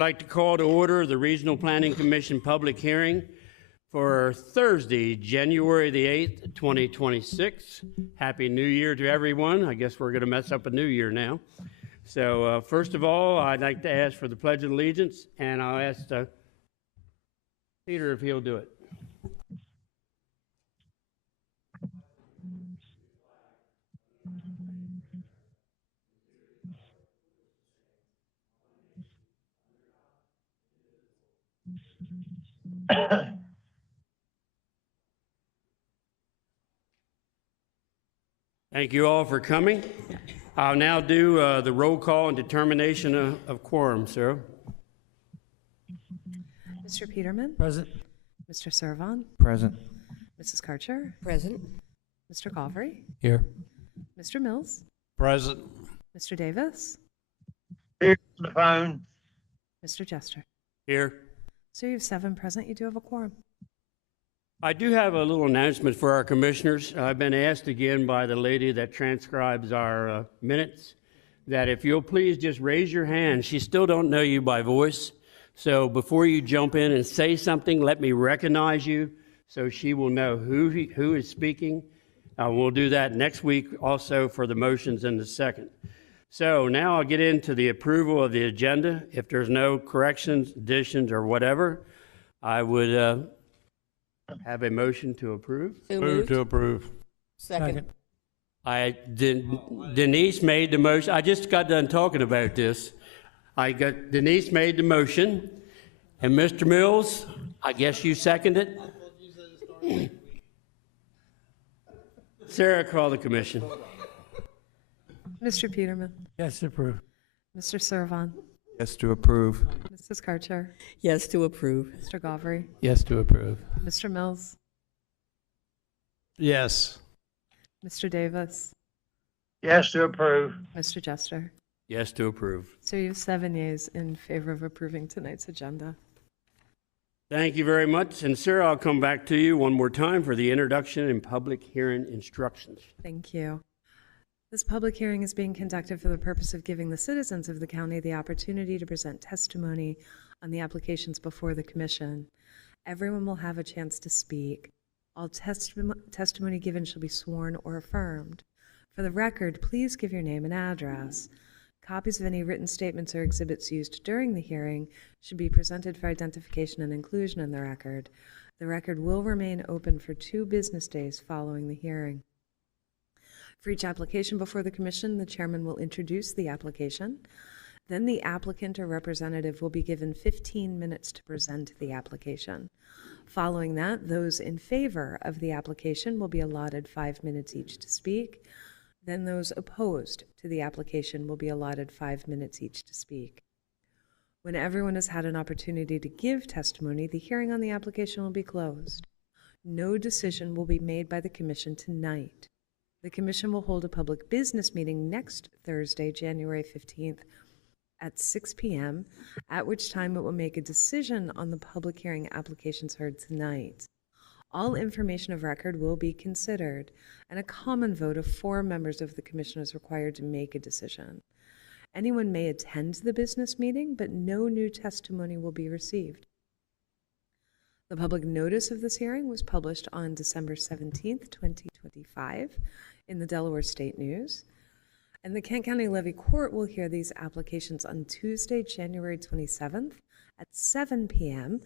I'd like to call to order the Regional Planning Commission public hearing for Thursday, January the 8th, 2026. Happy New Year to everyone. I guess we're going to mess up a new year now. So first of all, I'd like to ask for the Pledge of Allegiance, and I'll ask Peter if he'll do it. Thank you all for coming. I'll now do the roll call and determination of quorum, sir. Mr. Peterman? Present. Mr. Servon? Present. Mrs. Karcher? Present. Mr. Galvery? Here. Mr. Mills? Present. Mr. Davis? Here on the phone. Mr. Jester? Here. So you have 7 present. You do have a quorum. I do have a little announcement for our commissioners. I've been asked again by the lady that transcribes our minutes that if you'll please just raise your hand. She still don't know you by voice. So before you jump in and say something, let me recognize you so she will know who is speaking. We'll do that next week also for the motions in the second. So now I'll get into the approval of the agenda. If there's no corrections, additions, or whatever, I would have a motion to approve. Move to approve. Second. Denise made the motion. I just got done talking about this. Denise made the motion, and Mr. Mills, I guess you seconded it? Sarah, call the commission. Mr. Peterman? Yes to approve. Mr. Servon? Yes to approve. Mrs. Karcher? Yes to approve. Mr. Galvery? Yes to approve. Mr. Mills? Yes. Mr. Davis? Yes to approve. Mr. Jester? Yes to approve. So you have 7 yeas in favor of approving tonight's agenda. Thank you very much. And Sarah, I'll come back to you one more time for the introduction and public hearing instructions. Thank you. This public hearing is being conducted for the purpose of giving the citizens of the county the opportunity to present testimony on the applications before the commission. Everyone will have a chance to speak. All testimony given shall be sworn or affirmed. For the record, please give your name and address. Copies of any written statements or exhibits used during the hearing should be presented for identification and inclusion in the record. The record will remain open for 2 business days following the hearing. For each application before the commission, the chairman will introduce the application. Then the applicant or representative will be given 15 minutes to present the application. Following that, those in favor of the application will be allotted 5 minutes each to speak. Then those opposed to the application will be allotted 5 minutes each to speak. When everyone has had an opportunity to give testimony, the hearing on the application will be closed. No decision will be made by the commission tonight. The commission will hold a public business meeting next Thursday, January 15th at 6 p.m., at which time it will make a decision on the public hearing applications heard tonight. All information of record will be considered, and a common vote of 4 members of the commission is required to make a decision. Anyone may attend the business meeting, but no new testimony will be received. The public notice of this hearing was published on December 17th, 2025 in the Delaware State News, and the Kent County Levy Court will hear these applications on Tuesday, January 27th at 7 p.m.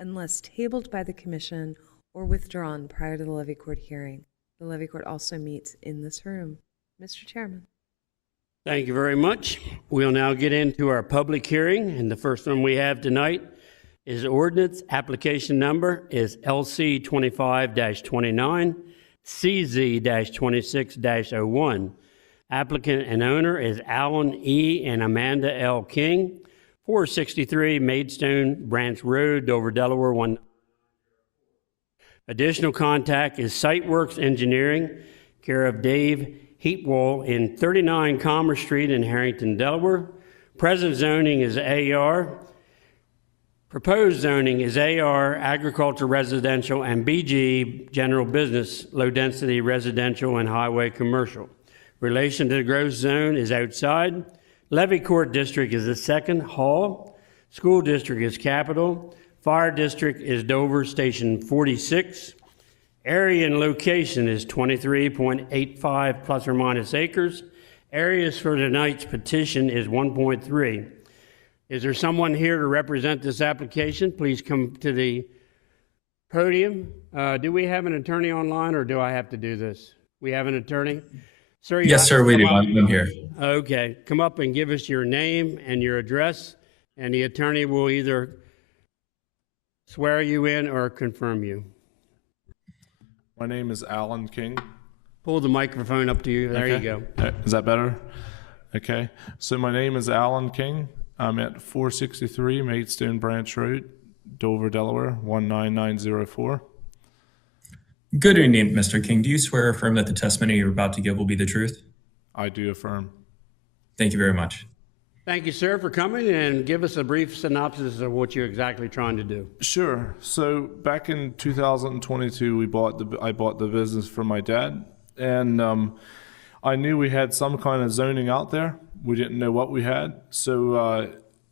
unless tabled by the commission or withdrawn prior to the Levy Court hearing. The Levy Court also meets in this room. Mr. Chairman. Thank you very much. We'll now get into our public hearing, and the first one we have tonight is ordinance. Application number is LC 25-29, CZ-26-01. Applicant and owner is Alan E. and Amanda L. King, 463 Maidstone Branch Road, Dover, Delaware, 1. Additional contact is Siteworks Engineering, care of Dave Heatwall in 39 Commerce Street in Harrington, Delaware. Present zoning is AR. Proposed zoning is AR, agriculture residential, and BG, general business, low density residential and highway commercial. Relation to the growth zone is outside. Levy Court District is the second hall. School district is Capital. Fire district is Dover Station 46. Area and location is 23.85 plus or minus acres. Areas for tonight's petition is 1.3. Is there someone here to represent this application? Please come to the podium. Do we have an attorney online, or do I have to do this? We have an attorney? Sir, you Yes, have sir, to we come do. up. I'm here. Okay, come up and give us your name and your address, and the attorney will either swear you in or confirm you. My name is Alan King. Pull the microphone up to you. There you go. Is that better? Okay. So my name is Alan King. I'm at 463 Maidstone Branch Road, Dover, Delaware, 19904. Good evening, Mr. King. Do you swear or affirm that the testimony you're about to give will be the truth? I do affirm. Thank you very much. Thank you, sir, for coming, and give us a brief synopsis of what you're exactly trying to do. Sure. So back in 2022, I bought the business from my dad, and I knew we had some kind of zoning out there. We didn't know what we had, so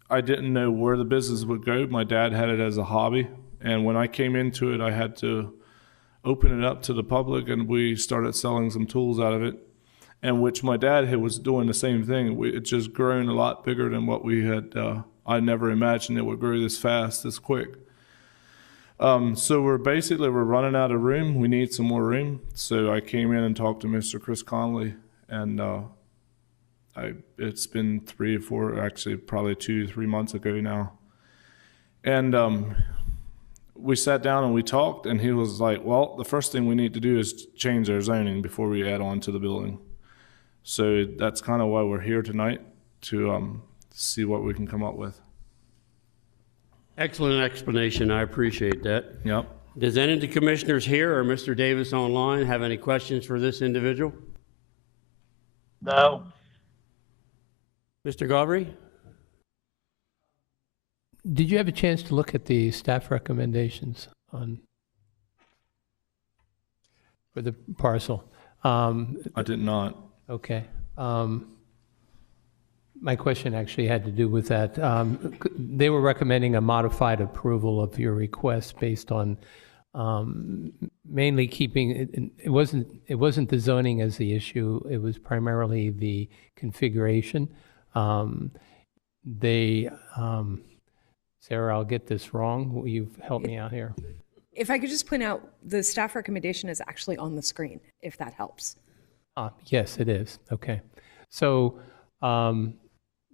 I didn't know where the business would go. My dad had it as a hobby, and when I came into it, I had to open it up to the public, and we started selling some tools out of it, and which my dad was doing the same thing. It's just grown a lot bigger than what we had. I never imagined it would grow this fast, this quick. So we're running out of room. We need some more room. So I came in and talked to Mr. Chris Conley, and it's been 3 or 4, actually probably 2 to 3 months ago now. And we sat down and we talked, and he was like, well, the first thing we need to do is change our zoning before we add on to the building. So that's kind of why we're here tonight, to see what we can come up with. Excellent explanation. I appreciate that. Yep. Does any of the commissioners here or Mr. Davis online have any questions for this individual? No. Mr. Galbraith? Did you have a chance to look at the staff recommendations for the parcel? I did not. Okay. My question actually had to do with that. They were recommending a modified approval of your request based on mainly keeping it wasn't the zoning as the issue. It was primarily the configuration. Sarah, I'll get this wrong. Will you help me out here? If I could just point out, the staff recommendation is actually on the screen, if that helps. Yes, it is. Okay. So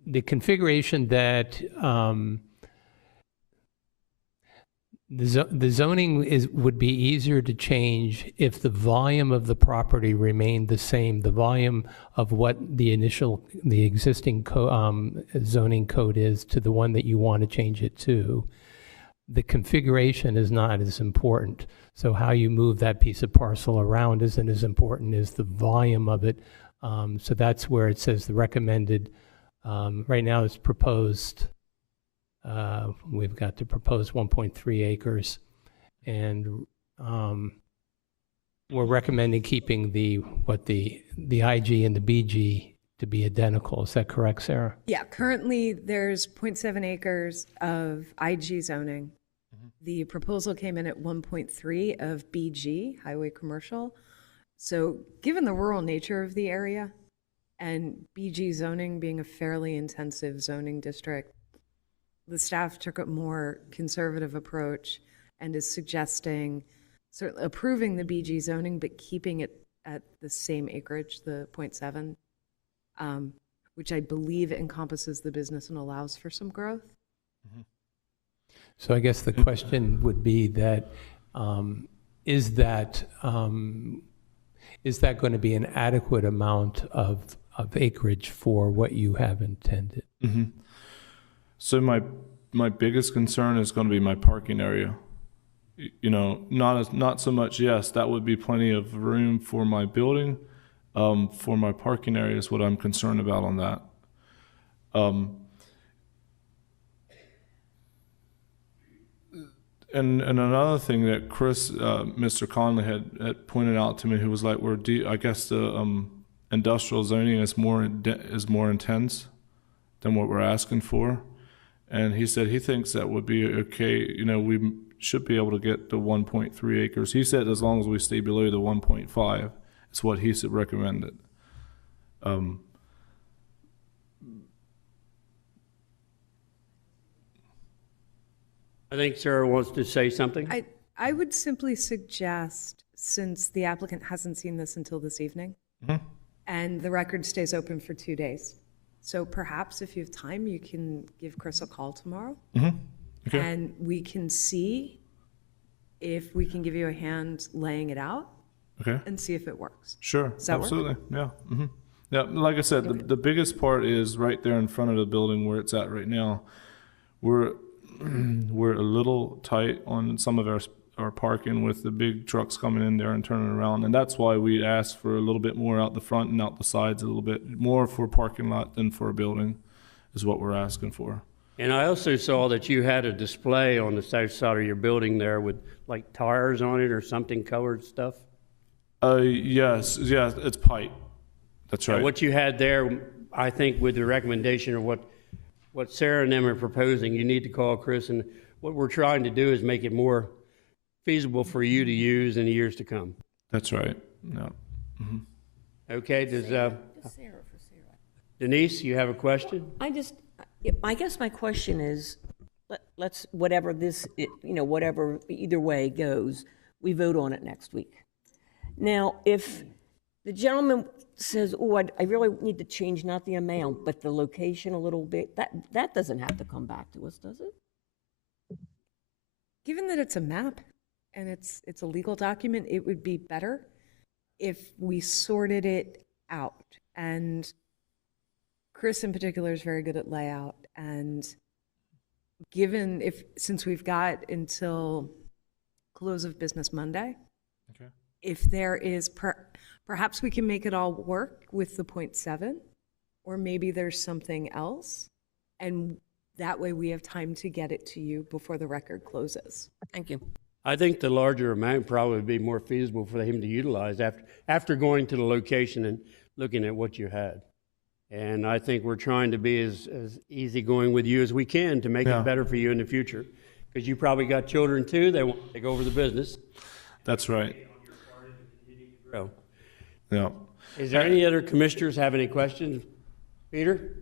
the configuration that the zoning would be easier to change if the volume of the property remained the same, the volume of what the existing zoning code is to the one that you want to change it to. The configuration is not as important. So how you move that piece of parcel around isn't as important as the volume of it. So that's where it says the recommended, right now it's proposed, we've got to propose 1.3 acres, and we're recommending keeping the IG and the BG to be identical. Is that correct, Sarah? Yeah, currently there's 0.7 acres of IG zoning. The proposal came in at 1.3 of BG, highway commercial. So given the rural nature of the area and BG zoning being a fairly intensive zoning district, the staff took a more conservative approach and is suggesting certainly approving the BG zoning, but keeping it at the same acreage, the 0.7, which I believe encompasses the business and allows for some growth. So I guess the question would be that, is that going to be an adequate amount of acreage for what you have intended? Mm-hmm. So my biggest concern is going to be my parking area. You know, not so much, yes, that would be plenty of room for my building. For my parking area is what I'm concerned about on that. And another thing that Chris, Mr. Conley had pointed out to me, who was like, I guess the industrial zoning is more intense than what we're asking for. And he said he thinks that would be okay. You know, we should be able to get the 1.3 acres. He said as long as we stay below the 1.5, it's what he said recommended. I think Sarah wants to say something. I would simply suggest, since the applicant hasn't seen this until this evening, and the record stays open for 2 days, so perhaps if you have time, you can give Chris a call tomorrow, Okay. and we can see if we can give you a hand laying it out Okay. and see if it works. Sure. Does that work? Absolutely. Yeah. Yeah. Like I said, the biggest part is right there in front of the building where it's at right now. We're a little tight on some of our parking with the big trucks coming in there and turning around, and that's why we asked for a little bit more out the front and out the sides, a little bit more for a parking lot than for a building, is what we're asking for. And I also saw that you had a display on the south side of your building there with like tires on it or something colored stuff. Yes, it's pipe. That's right. And what you had there, I think with the recommendation of what Sarah and them are proposing, you need to call Chris, and what we're trying to do is make it more feasible for you to use in the years to come. That's right. No. Okay, Denise, you have a question? I guess my question is, let's, whatever this, whatever, either way goes, we vote on it next week. Now, if the gentleman says, oh, I really need to change not the amount, but the location a little bit, that doesn't have to come back to us, does it? Given that it's a map and it's a legal document, it would be better if we sorted it out. And Chris in particular is very good at layout. And since we've got until close of business Monday, if there is, perhaps we can make it all work with the 0.7, or maybe there's something else. And that way we have time to get it to you before the record closes. Thank you. I think the larger amount probably would be more feasible for him to utilize after going to the location and looking at what you had. And I think we're trying to be as easygoing with you as we can to make it better for you in the future. Because you probably got children too, they want to take over the business. That's right. So, Yeah. is there any other commissioners have any questions? Peter?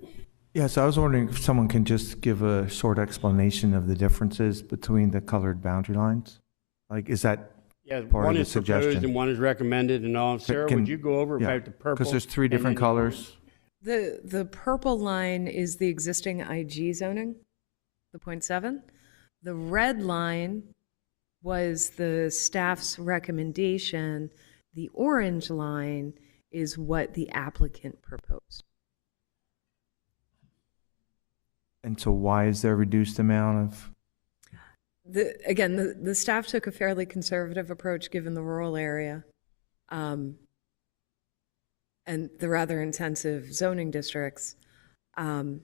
Yes, I was wondering if someone can just give a short explanation of the differences between the colored boundary lines? Like, is that Yeah, part one of the is proposed suggestion? and one is recommended and all. Sarah, would you go over about the purple? Because there's three and different then the colors. The purple line is the existing IG zoning, the 0.7. The red line was the staff's recommendation. The orange line is what the applicant proposed. And so why is there a reduced amount of, The staff took a fairly conservative approach given the rural area and the rather intensive zoning districts to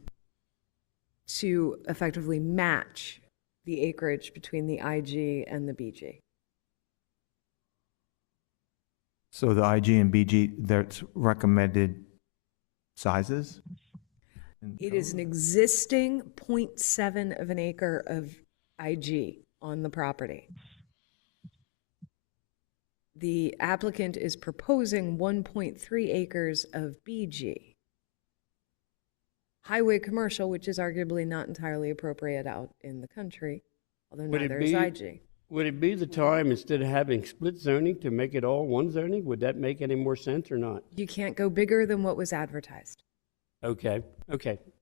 effectively match the acreage between the IG and the BG. so the IG and BG, that's recommended sizes? It is an existing 0.7 of an acre of IG on the property. The applicant is proposing 1.3 acres of BG. Highway commercial, which is arguably not entirely appropriate out in the country, although Would it neither is be- IG. Would it be the time, instead of having split zoning, to make it all one zoning? Would that make any more sense or not? You can't go bigger than what was advertised. Okay.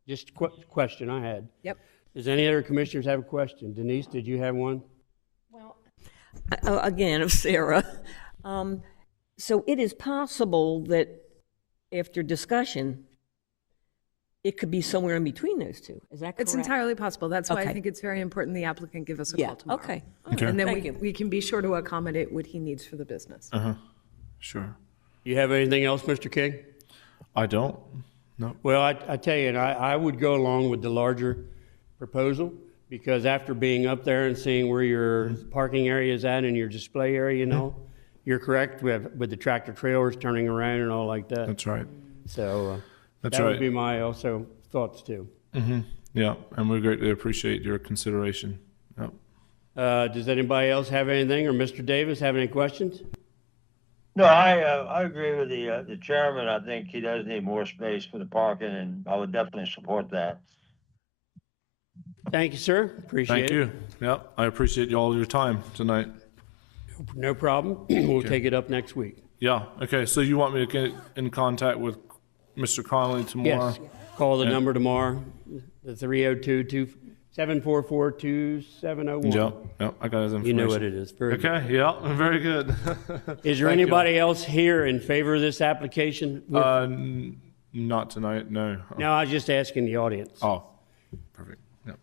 Just a question I had. Yep. Does any other commissioners have a question? Denise, did you have one? Well, again, of Sarah. So it is possible that after discussion, it could be somewhere in between those two. Is that correct? It's entirely possible. That's why I Okay. think it's very important the applicant give us a Yeah, call tomorrow. okay. And then Thank you. we can be sure to accommodate what he needs for the business. Sure. You have anything else, Mr. King? I don't. No. Well, I tell you, and I would go along with the larger proposal, because after being up there and seeing where your parking area is at and your display area, you're correct with the tractor trailers turning around and all like that. That's right. So That's that right. would be my also thoughts too. Yeah, and we greatly appreciate your consideration. Yep. Does anybody else have anything, or Mr. Davis have any questions? No, I agree with the chairman. I think he does need more space for the parking, and I would definitely support that. Thank you, sir. Appreciate Thank it. you. Yep, I appreciate all your time tonight. No problem. We'll take it up next week. Yeah, okay, so you want me to get in contact with Mr. Connolly tomorrow? Yes. Call the number tomorrow, the 302-744-2701. Yep, I got his information. You know what it is. Very good. Okay, yeah, very good. Is there Thank you. anybody else here in favor of this application? Not tonight, no. No, I was just asking the audience. Oh, perfect, yep.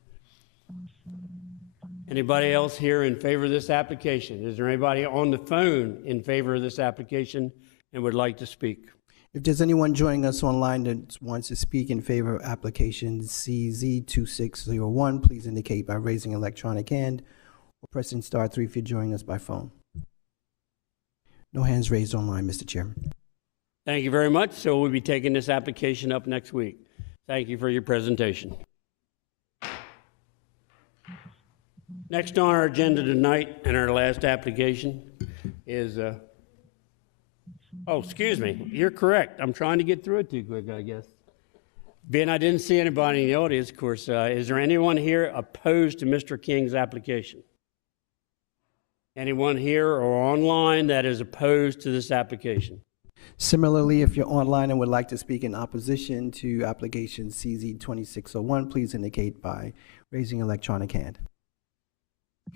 Anybody else here in favor of this application? Is there anybody on the phone in favor of this application and would like to speak? If there's anyone joining us online that wants to speak in favor of application CZ2601, please indicate by raising electronic hand or pressing *3 if you're joining us by phone. No hands raised online, Mr. Chairman. Thank you very much. So we'll be taking this application up next week. Thank you for your presentation. Next on our agenda tonight, and our last application, is, oh, excuse me, you're correct. I'm trying to get through it too quick, I guess. Ben, I didn't see anybody in the audience, of course. Is there anyone here opposed to Mr. King's application? Anyone here or online that is opposed to this application? Similarly, if you're online and would like to speak in opposition to application CZ2601, please indicate by raising electronic hand.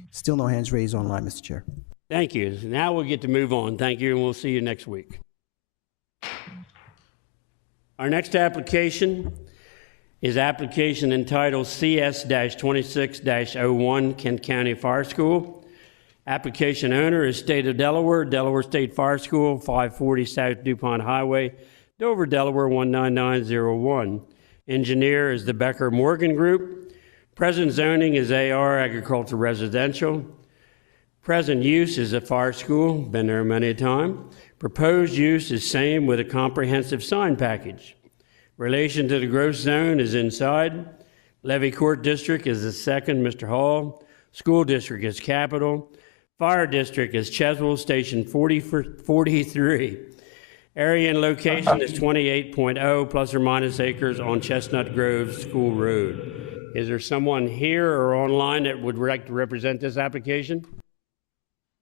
Still no hands raised online, Mr. Chair. Thank you. Now we'll get to move on. Thank you, and we'll see you next week. Our next application is application entitled CS-26-01 Kent County Fire School. Application owner is State of Delaware, Delaware State Fire School, 540 South DuPont Highway, Dover, Delaware 19901. Engineer is the Becker Morgan Group. Present zoning is AR, agricultural residential. Present use is a fire school, been there many a time. Proposed use is same with a comprehensive sign package. Relation to the gross zone is inside. Levy Court District is the second, Mr. Hall. School District is Capital. Fire District is Cheswell, Station 43. Area and location is 28.0 plus or minus acres on Chestnut Grove School Road. Is there someone here or online that would like to represent this application?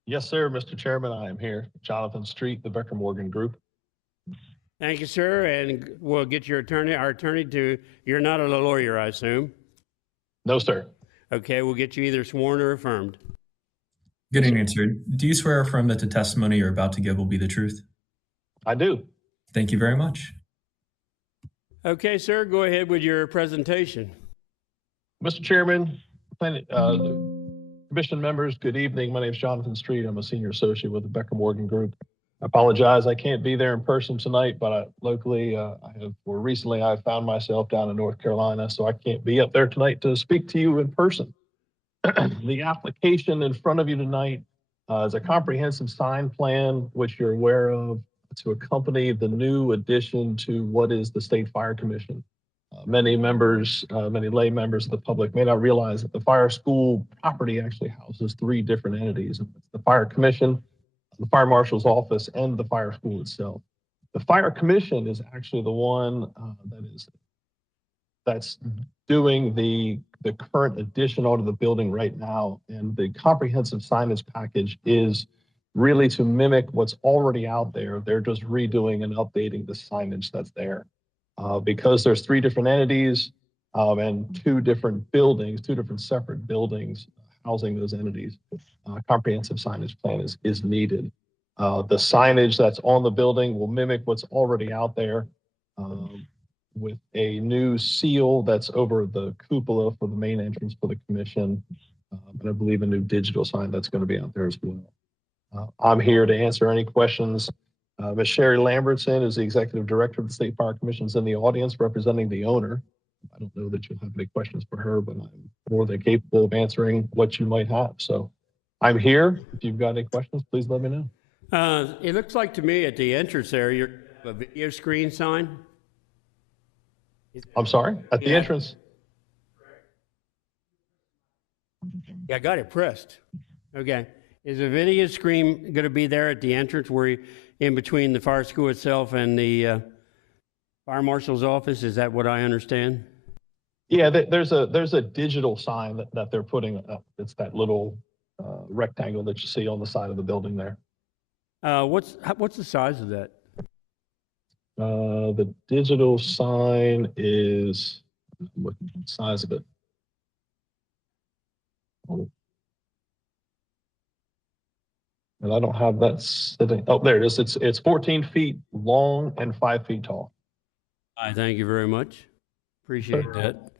Yes, sir, Mr. Chairman, I am here. Jonathan Street, the Becker Morgan Group. Thank you, sir, and we'll get your attorney, our attorney to, you're not a lawyer, I assume? No, sir. Okay, we'll get you either sworn or affirmed. Good evening, sir. Do you swear or affirm that the testimony you're about to give will be the truth? I do. Thank you very much. Okay, sir, go ahead with your presentation. Mr. Chairman, commission members, good evening. My name is Jonathan Street. I'm a senior associate with the Becker Morgan Group. I apologize, I can't be there in person tonight, but locally, recently I found myself down in North Carolina, so I can't be up there tonight to speak to you in person. The application in front of you tonight is a comprehensive sign plan, which you're aware of, to accompany the new addition to what is the State Fire Commission. Many lay members of the public may not realize that the fire school property actually houses three different entities. It's the Fire Commission, the Fire Marshal's Office, and the fire school itself. The Fire Commission is actually the one that's doing the current addition onto the building right now, and the comprehensive signage package is really to mimic what's already out there. They're just redoing and updating the signage that's there. Because there's three different entities and two different separate buildings housing those entities, comprehensive signage plan is needed. The signage that's on the building will mimic what's already out there with a new seal that's over the cupola for the main entrance for the commission, and I believe a new digital sign that's going to be out there as well. I'm here to answer any questions. Ms. Sherry Lambertson is the Executive Director of the State Fire Commission, is in the audience representing the owner. I don't know that you'll have any questions for her, but I'm more than capable of answering what you might have. So I'm here. If you've got any questions, please let me know. It looks like to me at the entrance there, you have a video screen sign. I'm sorry, at the entrance. Yeah, I got it pressed. Okay. Is the video screen going to be there at the entrance where in between the fire school itself and the fire marshal's office? Is that what I understand? Yeah, there's a digital sign that they're putting up. It's that little rectangle that you see on the side of the building there. What's the size of that? The digital sign is, what size of it? And I don't have that sitting. Oh, there it is. It's 14 feet long and 5 feet tall. I thank you very much. Appreciate that.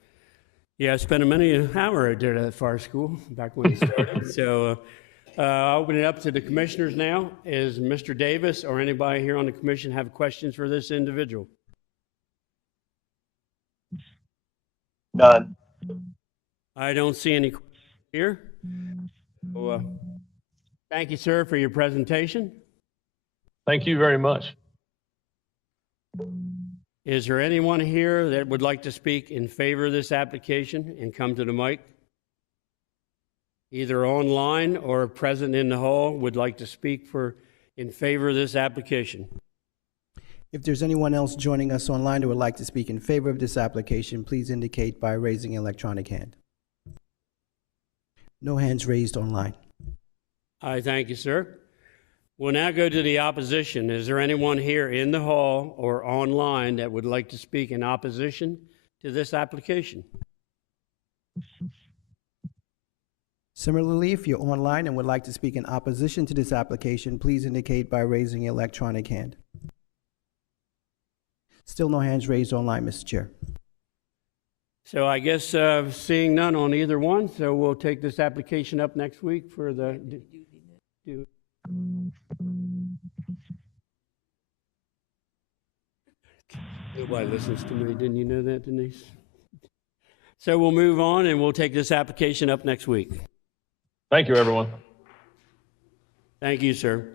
Yeah, I spent many an hour out there at that fire school back when it started. So I'll open it up to the commissioners now. Is Mr. Davis or anybody here on the commission have questions for this individual? None. I don't see any here. So, thank you, sir, for your presentation. Thank you very much. Is there anyone here that would like to speak in favor of this application and come to the mic? Either online or present in the hall would like to speak in favor of this application? If there's anyone else joining us online who would like to speak in favor of this application, please indicate by raising an electronic hand. No hands raised online. I thank you, sir. We'll now go to the opposition. Is there anyone here in the hall or online that would like to speak in opposition to this application? Similarly, if you're online and would like to speak in opposition to this application, please indicate by raising an electronic hand. Still no hands raised online, Mr. Chair. So I guess seeing none on either one, so we'll take this application up next week for the... Nobody listens to me. Didn't you know that, Denise? So we'll move on and we'll take this application up next week. Thank you, everyone. Thank you, sir.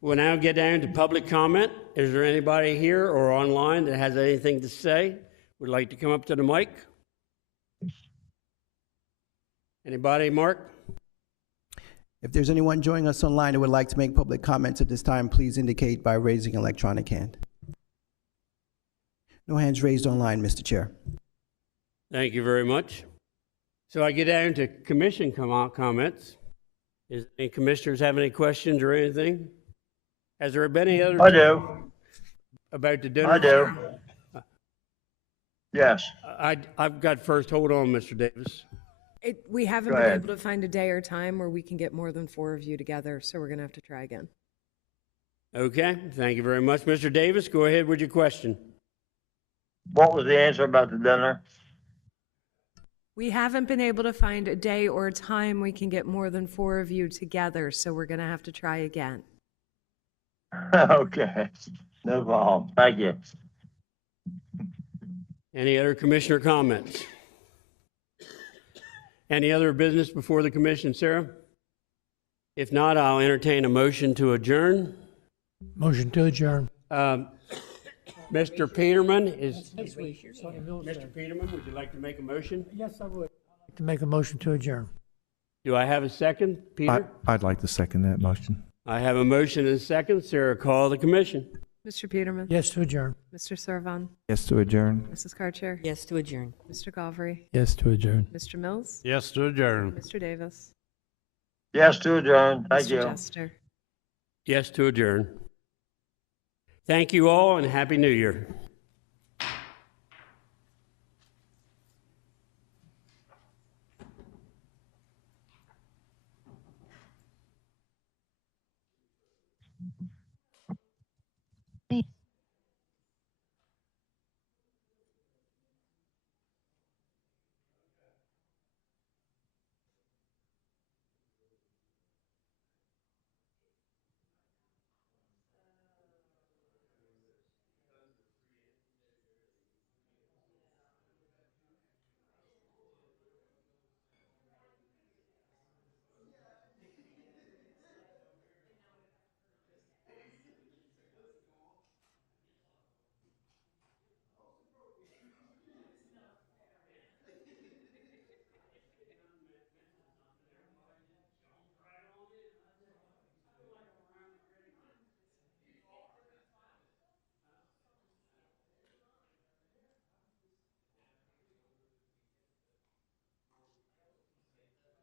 We'll now get down to public comment. Is there anybody here or online that has anything to say? Would like to come up to the mic? Anybody, Mark? If there's anyone joining us online who would like to make public comments at this time, please indicate by raising an electronic hand. No hands raised online, Mr. Chair. Thank you very much. So I get down to commission comments. Is any commissioners have any questions or anything? Has there been any other? I do. About the dinner? I do. Yes. I've got first. Hold on, Mr. Davis. We haven't Go been ahead. able to find a day or time where we can get more than 4 of you together, so we're going to have to try again. Okay, thank you very much. Mr. Davis, go ahead with your question. What was the answer about the dinner? We haven't been able to find a day or a time we can get more than 4 of you together, so we're going to have to try again. Okay. No problem. Thank you. Any other commissioner comments? Any other business before the commission, Sarah? If not, I'll entertain a motion to adjourn. Motion to adjourn. Mr. Peterman is. Mr. Peterman, would you like to make a motion? Yes, I would. To make a motion to adjourn. Do I have a second, Peter? I'd like to second that motion. I have a motion and a second. Sarah, call the commission. Mr. Peterman? Yes to adjourn. Mr. Servan? Yes to adjourn. Mrs. Karcher? Yes to adjourn. Mr. Galvary? Yes to adjourn. Mr. Mills? Yes to adjourn. Mr. Davis? Yes to adjourn. Thank Mr. you. Jester? Yes to adjourn. Thank you all and Happy New Year.